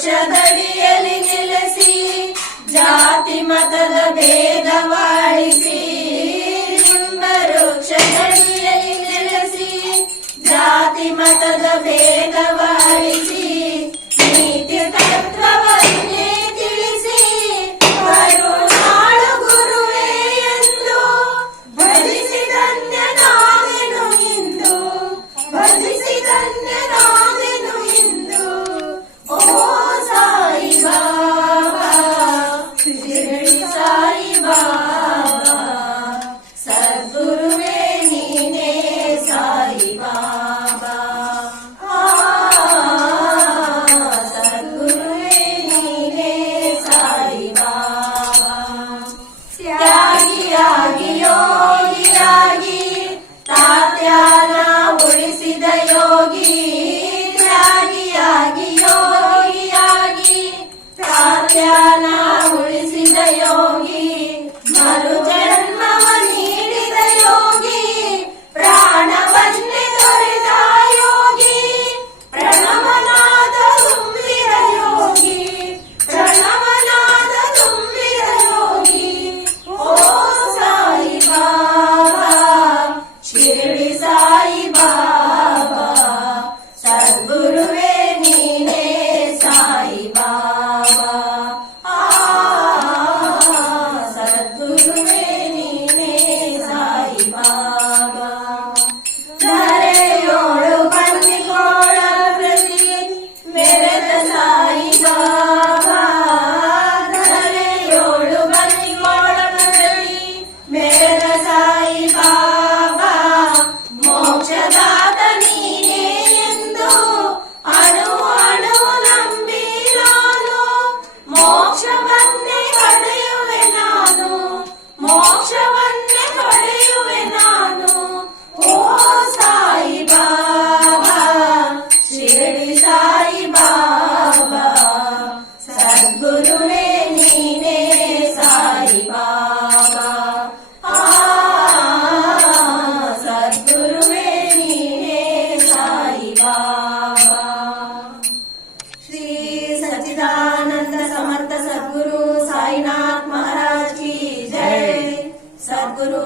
ಘೋಷದಡಿಯಲ್ಲಿ ನೆಲೆಸಿ ಜಾತಿ ಮತದ ಭೇದವಾಡಿಸಿ ನಿಂಬ ವೃಕ್ಷದಡಿಯಲ್ಲಿ ನೆಲೆಸಿ ಜಾತಿ ಮತದ ಭೇದ नावळी श्री सच्चिदानंद समर्थ सद्गुरु साईनाथ महाराज की जय सद्गुरु